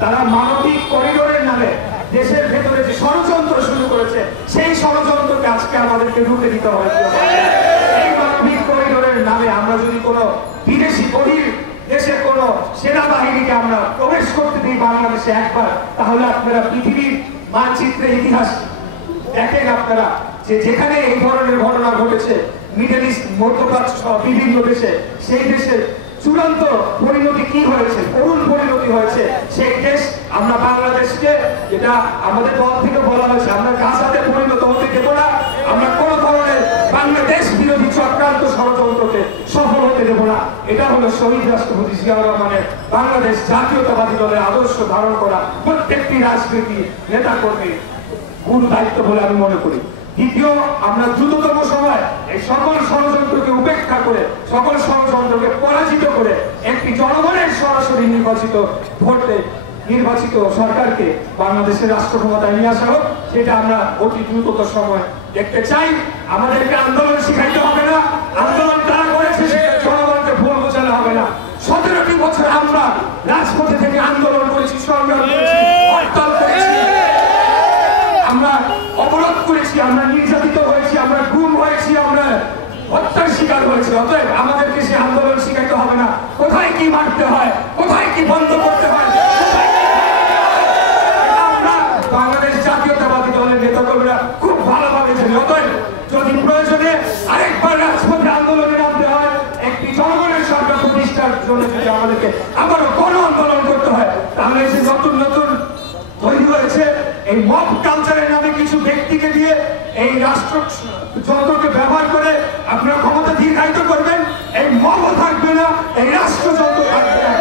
তারা মানবিক করিডোরের নামে দেশের ভেতরে যে ষড়যন্ত্র শুরু করেছে, সেই ষড়যন্ত্রকে আজকে আমাদেরকে রুখে দিতে হবে। এই মানবিক করিডোরের নামে আমরা যদি কোনো বিদেশি বহির দেশের কোনো সেনাবাহিনীকে আমরা প্রবেশ করতে দিই বাংলাদেশে একবার, তাহলে আপনারা পৃথিবীর মানচিত্রে ইতিহাস দেখেন আপনারা যে যেখানে এই ধরনের ঘটনা ঘটেছে মিডল ইস্ট, মধ্যপ্রাচ্য সহ বিভিন্ন দেশে, সেই দেশের চূড়ান্ত পরিণতি কি হয়েছে, করুণ পরিণতি হয়েছে। সেই দেশ আমরা বাংলাদেশকে, যেটা আমাদের দল থেকে বলা হয়েছে, আমরা গাজাতে পরিণত হতে দেব না। আমরা কোন ধরনের বাংলাদেশ বিরোধী চক্রান্ত ষড়যন্ত্রকে সফল হতে দেব না। এটা হলো শহীদ রাষ্ট্রপতি জিয়াউর রহমানের বাংলাদেশ জাতীয়তাবাদী দলের আদর্শ ধারণ করা প্রত্যেকটি রাজনীতি নেতা কর্মীর গুরু দায়িত্ব বলে আমি মনে করি। দ্বিতীয়, আমরা দ্রুততম সময় এই সকল ষড়যন্ত্রকে উপেক্ষা করে, সকল ষড়যন্ত্রকে পরাজিত করে একটি জনগণের সরাসরি নির্বাচিত সরকারকে বাংলাদেশের রাষ্ট্র ক্ষমতায় নিয়ে আসা হোক, সেটা আমরা অতি দ্রুততম সময় দেখতে চাই। আমাদেরকে আন্দোলন শিখাইতে হবে না, আন্দোলন তারা করেছে সেটা জনগণকে ভুল বোঝানো হবে না। 17টি বছর আমরা রাজপথে থেকে আন্দোলন করেছি, সংগ্রাম করেছি, হরতাল করেছি, আমরা অবরোধ করেছি, আমরা নির্যাতিত হয়েছি, আমরা গুম হয়েছি, আমরা হত্যার শিকার হয়েছি। অতএব আমাদেরকে সে আন্দোলন শিখাইতে হবে না, কোথায় কি মারতে হয়, কোথায় কি বন্ধ করতে হয়, আমরা বাংলাদেশ জাতীয়তাবাদী দলের নেতাকর্মীরা খুব ভালোভাবে জানি। অতএব যদি প্রয়োজনে আরেকবার রাজপথে আন্দোলনে নামতে হয়, একটি জনগণের সরকার প্রতিষ্ঠার জন্য যদি আমাদেরকে আবারও গণ আন্দোলন করতে হয়, তাহলে সে নতুন নতুন তৈরি হয়েছে এই মব কালচারের নামে কিছু ব্যক্তিকে দিয়ে এই রাষ্ট্র যন্ত্রকে ব্যবহার করে আপনারা ক্ষমতা দীর্ঘায়িত করবেন। এই মবও থাকবে না, এই রাষ্ট্রযন্ত্র থাকবে না।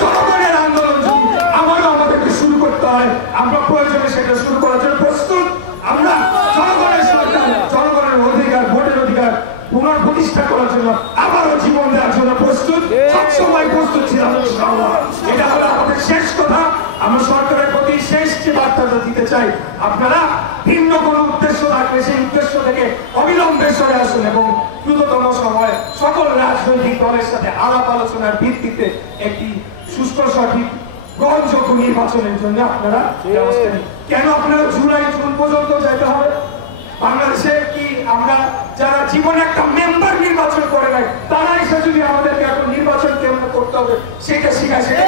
জনগণের আন্দোলন যদি আবারও আমাদেরকে শুরু করতে হয়, আমরা প্রয়োজনে সেটা শুরু করার জন্য প্রস্তুত। আমরা জনগণের সরকার, জনগণের অধিকার, ভোটের অধিকার পুনঃপ্রতিষ্ঠা করার জন্য আবারও জীবন দেওয়ার জন্য প্রস্তুত, সবসময় প্রস্তুত ছিলাম। এটা হলো আমাদের শেষ কথা। আমরা সরকারের প্রতি শেষ যে বার্তাটা দিতে চাই, আপনারা ভিন্ন কোনো উদ্দেশ্য থাকলে সেই উদ্দেশ্য থেকে অবিলম্বে সরে আসুন এবং দ্রুততম সময়ে সকল রাজনৈতিক দলের সাথে আলাপ আলোচনার ভিত্তিতে একটি সুস্থ, সঠিক, গ্রহণযোগ্য নির্বাচনের জন্য আপনারা ব্যবস্থা নিন। কেন আপনারা জুলাই, জুন পর্যন্ত যেতে হবে? বাংলাদেশে কি আমরা যারা জীবনে একটা মেম্বার নির্বাচন করে নাই, তারা এসে যদি আমাদেরকে এখন নির্বাচন কেমন করতে হবে সেটা শিখায়, সেটা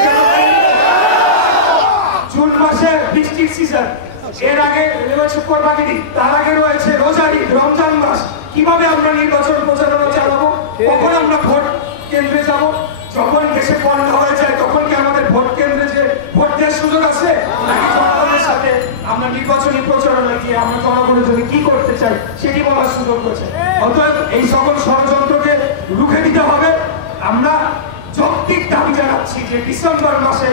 জুন মাসে বৃষ্টির সিজন, এর আগে রয়েছে কোরবানি ঈদ, তার আগে রয়েছে রোজার ঈদ, রমজান মাস। কিভাবে আমরা নির্বাচন প্রচারণা চালাবো? কখন আমরা ভোট কেন্দ্রে যাব? যখন দেশে বন্যা হয়ে যায় তখন কি আমাদের ভোট কেন্দ্রে যে ভোট দেওয়ার সুযোগ আছে? নাকি জনগণের সাথে আমরা নির্বাচনী প্রচারণা গিয়ে আমরা জনগণের জন্য কি করতে চাই সেটি বলার সুযোগ রয়েছে। অতএব এই সকল ষড়যন্ত্রকে রুখে দিতে হবে। আমরা যৌক্তিক দাবি জানাচ্ছি যে ডিসেম্বর মাসে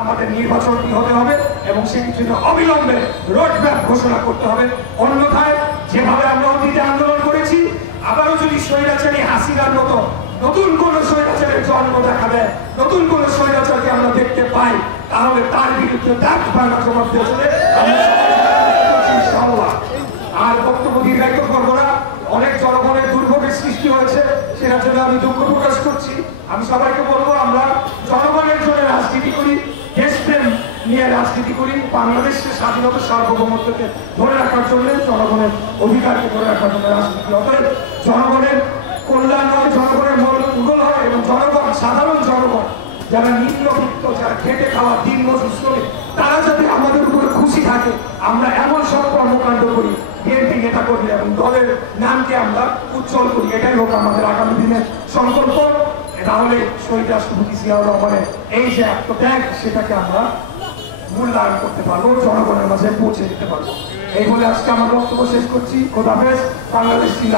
আমাদের নির্বাচনটি হতে হবে এবং সেটির জন্য অবিলম্বে রোডম্যাপ ঘোষণা করতে হবে। অন্যথায় যেভাবে আমরা অতীতে আন্দোলন করেছি, আবারও যদি স্বৈরাচারী হাসিনার মতো নতুন কোন স্বৈরাচারের জন্ম দেখা দেয়, নতুন কোন স্বৈরাচারকে আমরা দেখতে পাই, তাহলে তার বিরুদ্ধে দাঁত ভাঙা জবাব দিয়ে চলে আর বক্তব্য দীর্ঘায়িত করবো না। অনেক জনগণের দুর্ভোগের সৃষ্টি হয়েছে, সেটার জন্য আমি দুঃখ প্রকাশ করছি। আমি সবাইকে বলবো, আমরা জনগণের জন্য রাজনীতি করি, দেশপ্রেম নিয়ে রাজনীতি করি, বাংলাদেশের স্বাধীনতা সার্বভৌমত্বকে ধরে রাখার জন্য, জনগণের অধিকারকে ধরে রাখার জন্য রাজনীতি। অতএব জনগণের কল্যাণ হয়, জনগণের মঙ্গল হয় এবং জনগণ, সাধারণ জনগণ যারা নিম্নবিত্ত, যারা খেটে খাওয়া দিন মজুর শ্রমিক, তারা যাতে আমাদের উপরে খুশি থাকে, আমরা এমন সব কর্মকাণ্ড করি, বিএনপি নেতা কর্মী এবং দলের নামকে আমরা উজ্জ্বল করি। এটাই হোক আমাদের আগামী দিনের সংকল্প। তাহলে শহীদ রাষ্ট্রপতি জিয়াউর রহমানের এই যে আত্মত্যাগ, সেটাকে আমরা মূল্যায়ন করতে পারবো, জনগণের মাঝে পৌঁছে দিতে পারবো। এই বলে আজকে আমার বক্তব্য শেষ করছি। খোদা হাফেজ। বাংলাদেশ।